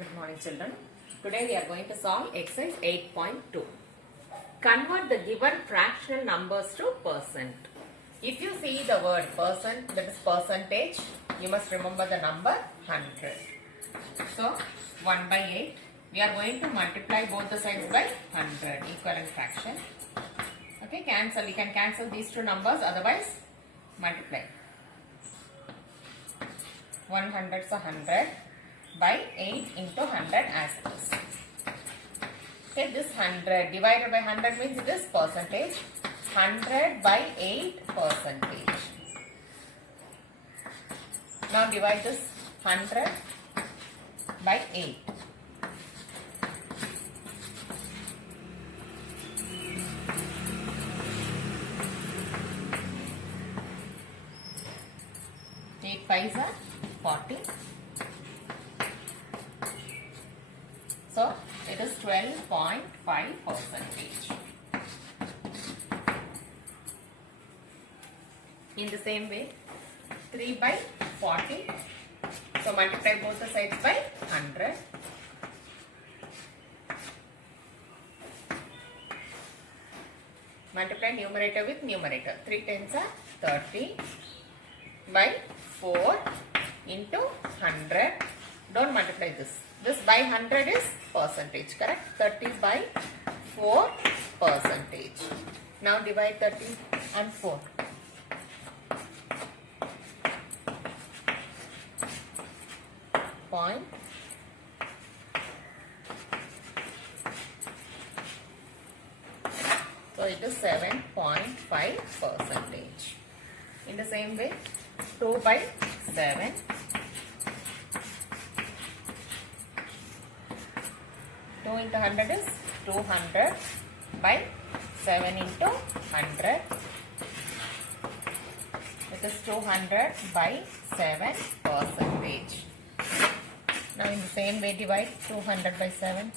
Good morning, children. Today we are going to solve exercise 8.2. Convert the given fractional numbers to percent. If you see the word percent, that is percentage, you must remember the number 100. So 1 by 8, we are going to multiply both the sides by 100, equivalent fraction. Okay, cancel. We can cancel these two numbers, otherwise multiply. 100 is 100 by 8 into 100 as it is. Okay, this 100 divided by 100 means it is percentage. 100 by 8 percentage. Now divide this 100 by 8. Eight fives are 40. So it is 12.5 percentage. In the same way, 3 by 40. So multiply both the sides by 100. Multiply numerator with numerator. 3 tens are 30 by 4 into 100. Don't multiply this. This by 100 is percentage, correct? 30 by 4 percentage. Now divide 30 and 4. Point. So it is 7.5 percentage. In the same way, 2 by 7. 2 into 100 is 200 by 7 into 100. It is 200 by 7 percentage. Now in the same way divide 200 by 7.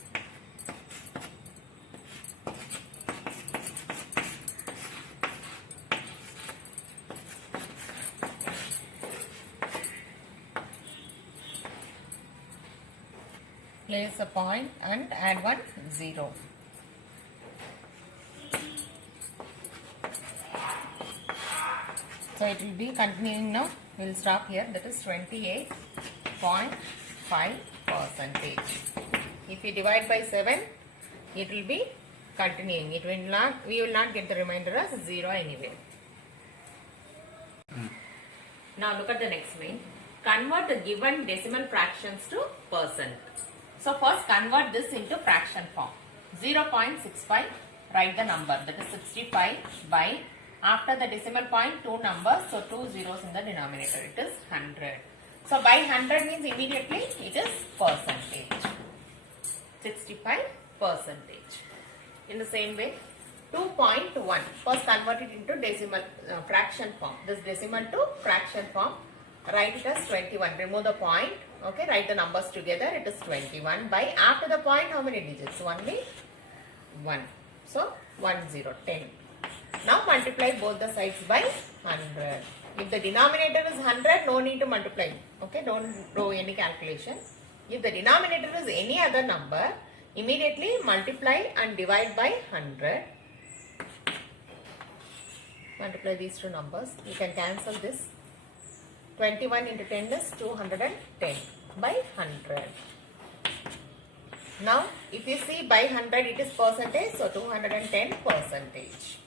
Place a point and add one 0. So it will be continuing now. We will stop here. That is 28.5 percentage. If you divide by 7, it will be continuing. It will not. We will not get the remainder as 0 anyway. Now look at the next line. Convert the given decimal fractions to percent. So first convert this into fraction form. 0.65, write the number, that is 65 by, after the decimal point 2 numbers, so 2 zeros in the denominator, it is 100. So by 100 means immediately it is percentage. 65 percentage. In the same way, 2.1, first convert it into decimal fraction form. This decimal to fraction form. Write it as 21. Remove the point. Okay, write the numbers together. It is 21 by, after the point, how many digits? Only 1. So 10, 10. Now multiply both the sides by 100. If the denominator is 100, no need to multiply. Okay, don't do any calculation. If the denominator is any other number, immediately multiply and divide by 100. Multiply these two numbers. You can cancel this. 21 into 10 is 210 by 100. Now, if you see by 100 it is percentage, so 210 percentage.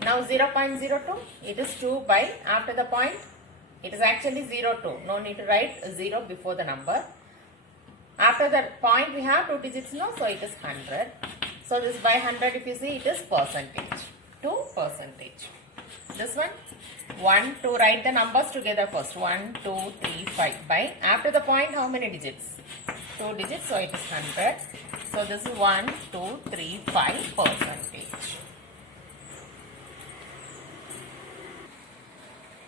Now 0.02, it is 2 by, after the point, it is actually 02. No need to write 0 before the number. After the point we have 2 digits now, so it is 100. So this by 100 if you see it is percentage, 2 percentage. This one, 1, 2, write the numbers together first. 1, 2, 3, 5 by, after the point how many digits? 2 digits, so it is 100. So this is 1, 2, 3, 5 percentage.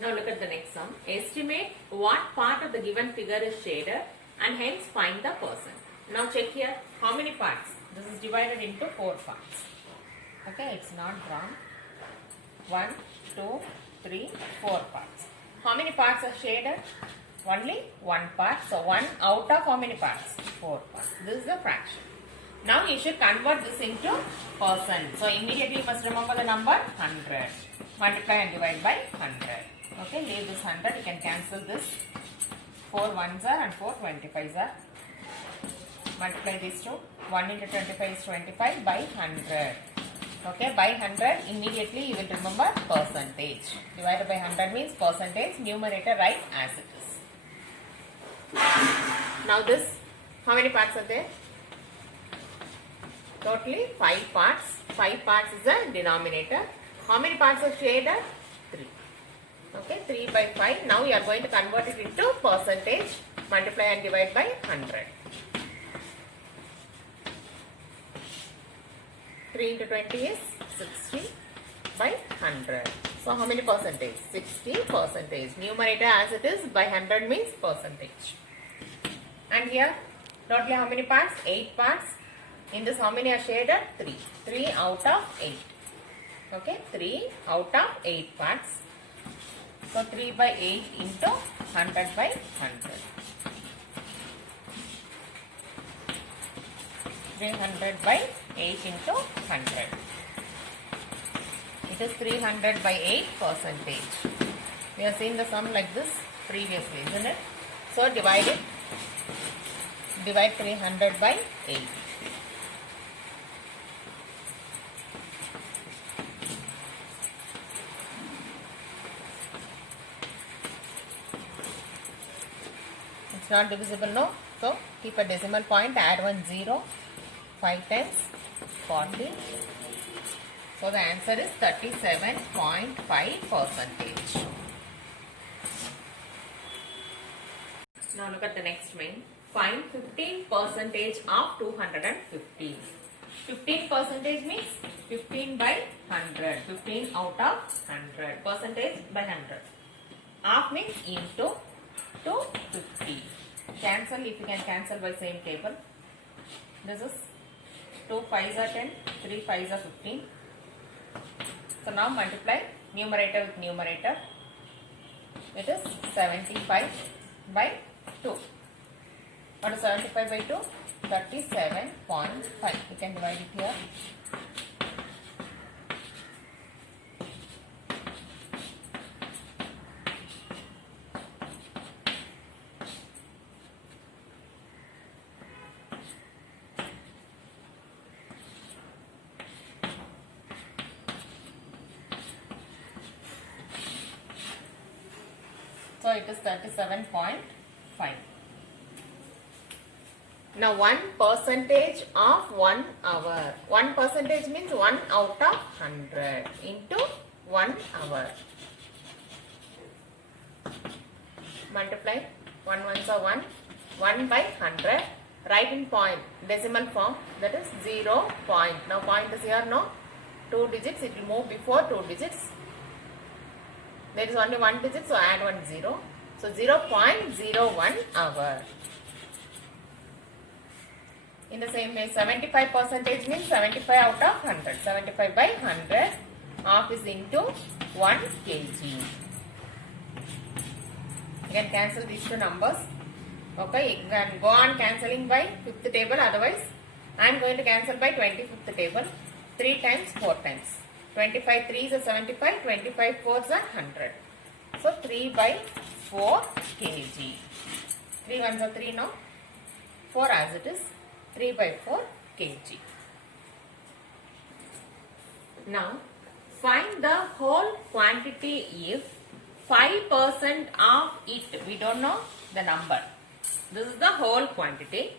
Now look at the next sum. Estimate what part of the given figure is shaded and hence find the percent. Now check here, how many parts? This is divided into 4 parts. Okay, it's not drawn. 1, 2, 3, 4 parts. How many parts are shaded? Only one part. So 1 out of how many parts? 4 parts. This is the fraction. Now you should convert this into percent. So immediately you must remember the number 100. Multiply and divide by 100. Okay, leave this 100. You can cancel this. 4 ones are and 4 25s are. Multiply these two. 1 into 25 is 25 by 100. Okay, by 100 immediately you will remember percentage. Divided by 100 means percentage. Numerator write as it is. Now this, how many parts are there? Totally 5 parts. 5 parts is the denominator. How many parts are shared? 3. Okay, 3 by 5. Now you are going to convert it into percentage. Multiply and divide by 100. 3 into 20 is 60 by 100. So how many percentage? 60 percentage. Numerator as it is, by 100 means percentage. And here, totally how many parts? 8 parts. In this how many are shaded? 3. 3 out of 8. Okay, 3 out of 8 parts. So 3 by 8 into 100 by 100. 300 by 8 into 100. It is 300 by 8 percentage. We have seen the sum like this previously, isn't it? So divide it. Divide 300 by 8. It's not divisible, no? So keep a decimal point, add 1 0. 5 times 40. So the answer is 37.5 percentage. Now look at the next one. Find 15 percentage of 250. 15 percentage means 15 by 100. 15 out of 100. Percentage by 100. Half means into 250. Cancel if you can cancel by same table. This is 2 5s are 10, 3 5s are 15. So now multiply numerator with numerator. It is 75 by 2. What is 75 by 2? 37.5. You can divide it here. So it is 37.5. Now 1 percentage of 1 hour. 1 percentage means 1 out of 100 into 1 hour. Multiply 1 ones are 1. 1 by 100. Write in point, decimal form, that is 0 point. Now point is here, no? 2 digits, it will move before 2 digits. There is only 1 digit, so add 1 0. So 0.01 hour. In the same way, 75 percentage means 75 out of 100. 75 by 100. Half is into 1 kg. You can cancel these two numbers. Okay, you can go on cancelling by 5th table. Otherwise, I am going to cancel by 25th table. 3 times, 4 times. 25 3s are 75, 25 4s are 100. So 3 by 4 kg. 3 ones are 3 now. 4 as it is. 3 by 4 kg. Now find the whole quantity if 5% of it, we don't know the number. This is the whole quantity.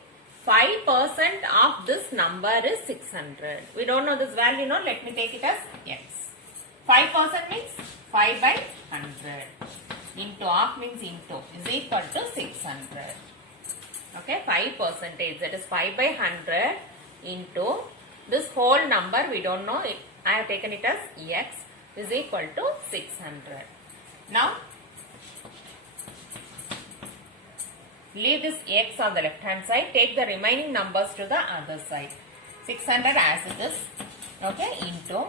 5% of this number is 600. We don't know this value, no? Let me take it as x. 5% means 5 by 100. Into half means into is equal to 600. Okay, 5 percentage, that is 5 by 100 into this whole number, we don't know it. I have taken it as x is equal to 600. Now leave this x on the left hand side. Take the remaining numbers to the other side. 600 as it is. Okay, into.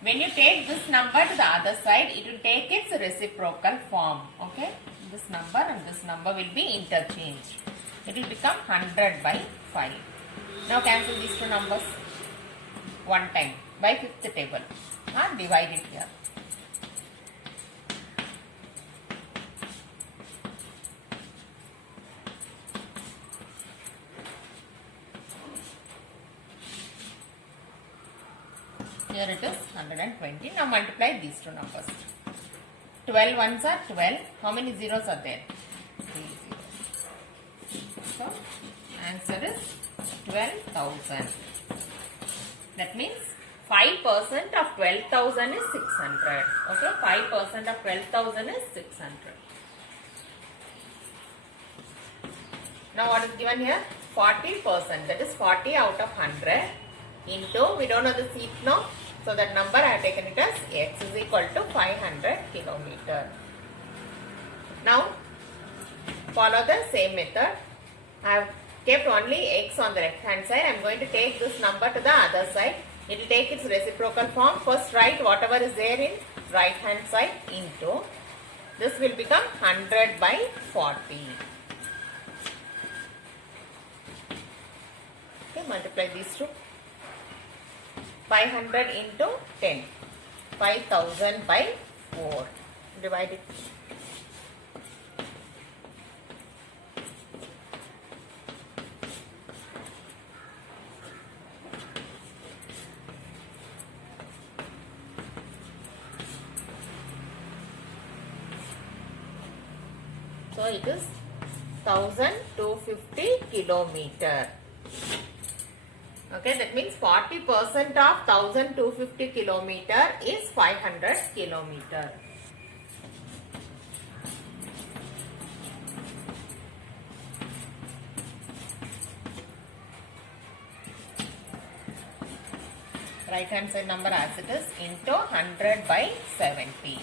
When you take this number to the other side, it will take its reciprocal form. Okay, this number and this number will be interchanged. It will become 100 by 5. Now cancel these two numbers one time by fifth table and divide it here. Here it is 120. Now multiply these two numbers. 12 ones are 12. How many zeros are there? 3 zeros. So answer is 12,000. That means 5% of 12,000 is 600. Okay, 5% of 12,000 is 600. Now what is given here? 40%. That is 40 out of 100 into, we don't know the seat now. So that number I have taken it as x is equal to 500 kilometer. Now follow the same method. I have kept only x on the left hand side. I am going to take this number to the other side. It will take its reciprocal form. First write whatever is there in right hand side into. This will become 100 by 40. Okay, multiply these two. 500 into 10. 5,000 by 4. Divide it. So it is 1,250 kilometer. Okay, that means 40% of 1,250 kilometer is 500 kilometer. Right hand side number as it is into 100 by 70.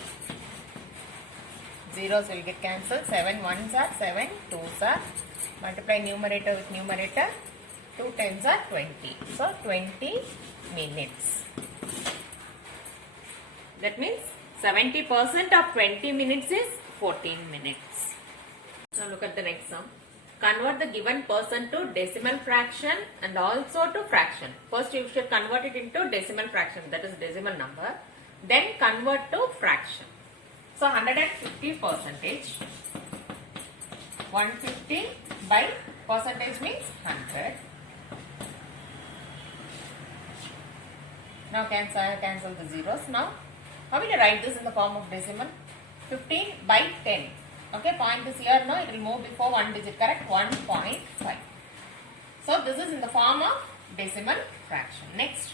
Zeros will get cancelled. 7 ones are 7 2s are. Multiply numerator with numerator. 2 10s are 20. So 20 minutes. That means 70% of 20 minutes is 14 minutes. Now look at the next sum. Convert the given percent to decimal fraction and also to fraction. First you should convert it into decimal fraction, that is decimal number. Then convert to fraction. So 150 percentage. 150 by percentage means 100. Now cancel the zeros. Now how will you write this in the form of decimal? 15 by 10. Okay, point is here now. It will move before one digit, correct? 1.5. So this is in the form of decimal fraction. Next,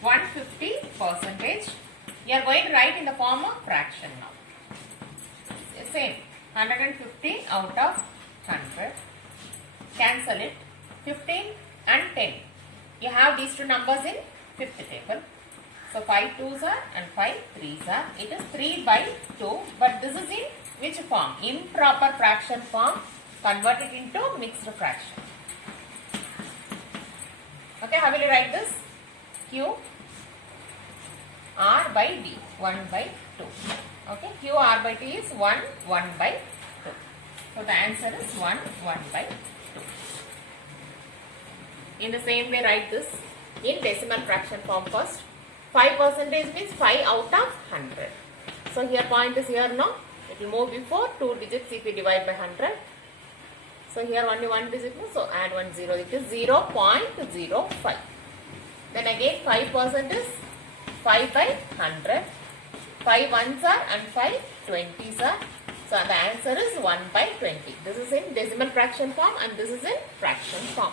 150 percentage. You are going to write in the form of fraction now. Same, 150 out of 100. Cancel it. 15 and 10. You have these two numbers in fifth table. So 5 2s are and 5 3s are. It is 3 by 2. But this is in which form? Improper fraction form. Convert it into mixed fraction. Okay, how will you write this? Q R by D. 1 by 2. Okay, Q R by T is 1 by 2. So the answer is 1 by 2. In the same way, write this in decimal fraction form first. 5% means 5 out of 100. So here point is here now. It will move before 2 digits if we divide by 100. So here only 1 digit moves. So add 1 0. It is 0.05. Then again 5% is 5 by 100. 5 ones are and 5 20s are. So the answer is 1 by 20. This is in decimal fraction form and this is in fraction form.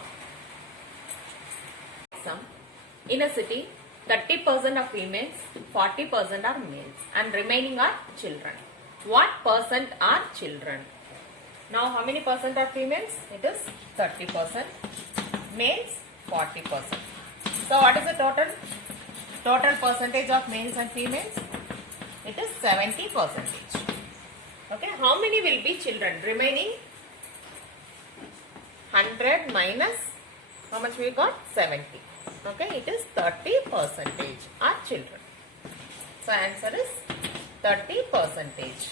In a city, 30% are females, 40% are males and remaining are children. What percent are children? Now how many percent are females? It is 30%. Males 40%. So what is the total? Total percentage of males and females? It is 70%. Okay, how many will be children? Remaining 100 minus how much we got? 70. Okay, it is 30% are children. So answer is 30%.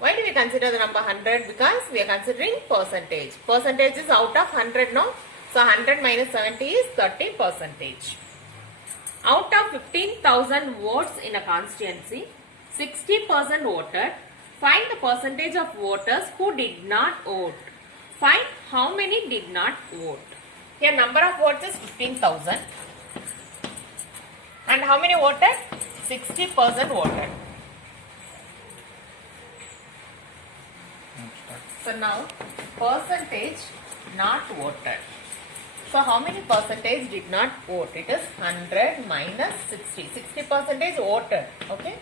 Why do we consider the number 100? Because we are considering percentage. Percentage is out of 100, no? So 100 minus 70 is 30%. Out of 15,000 votes in a constituency, 60% voted. Find the percentage of voters who did not vote. Find how many did not vote. Here number of votes is 15,000. And how many voted? 60% voted. So now percentage not voted. So how many percentage did not vote? It is 100 minus 60. 60% voted. Okay.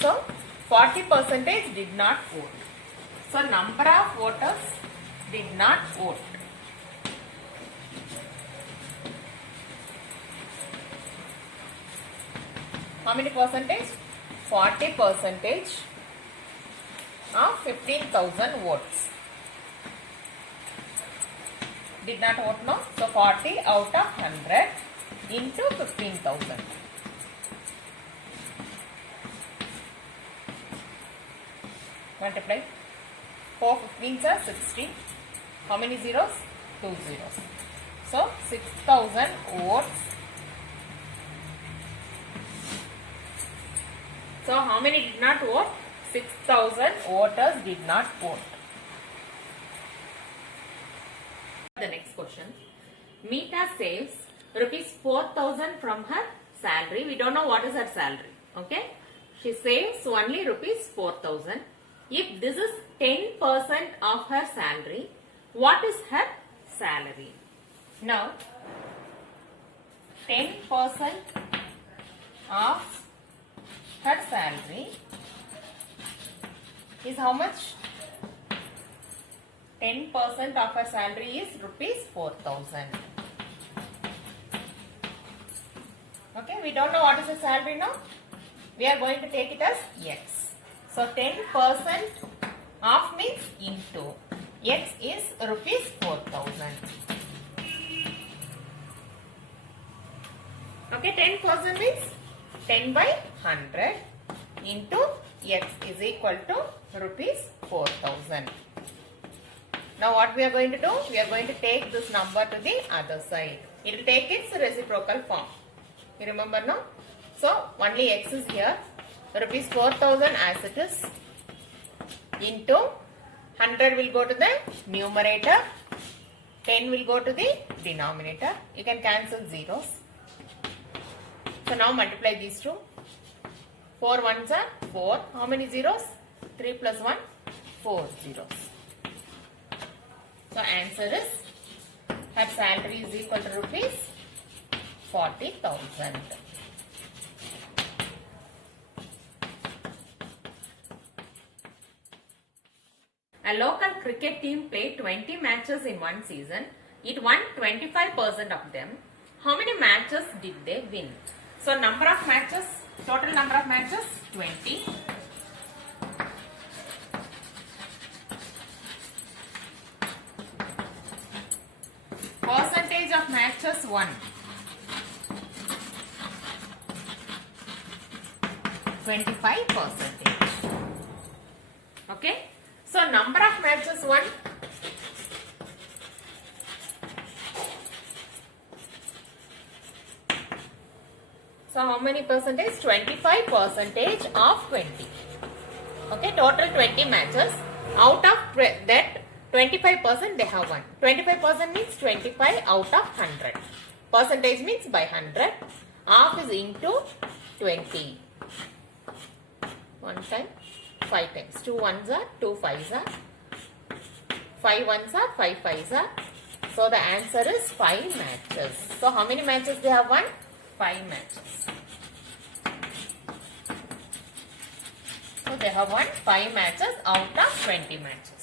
So 40% did not vote. So number of voters did not vote. How many percentage? 40% of 15,000 votes. Did not vote, no? So 40 out of 100 into 15,000. Multiply. 4 15s are 60. How many zeros? 2 zeros. So 6,000 votes. So how many did not vote? 6,000 voters did not vote. The next question. Meeta saves rupees 4,000 from her salary. We don't know what is her salary. Okay. She saves only rupees 4,000. If this is 10% of her salary, what is her salary? Now, 10% of her salary is how much? 10% of her salary is rupees 4,000. Okay, we don't know what is the salary now. We are going to take it as X. So 10% of means into. X is rupees 4,000. Okay, 10% means 10 by 100 into X is equal to rupees 4,000. Now what we are going to do? We are going to take this number to the other side. It will take its reciprocal form. You remember now? So only X is here. Rupees 4,000 as it is. Into 100 will go to the numerator. 10 will go to the denominator. You can cancel zeros. So now multiply these two. 4 ones are 4. How many zeros? 3 plus 1, 4 zeros. So answer is her salary is equal to rupees 40,000. A local cricket team played 20 matches in one season. It won 25% of them. How many matches did they win? So number of matches, total number of matches 20. Percentage of matches won. 25%. Okay. So number of matches won. So how many percentage? 25% of 20. Okay, total 20 matches. Out of that 25% they have won. 25% means 25 out of 100. Percentage means by 100. Half is into 20. 1 time, 5 times. 2 ones are, 2 fives are. 5 ones are, 5 fives are. So the answer is 5 matches. So how many matches they have won? 5 matches. So they have won 5 matches out of 20 matches.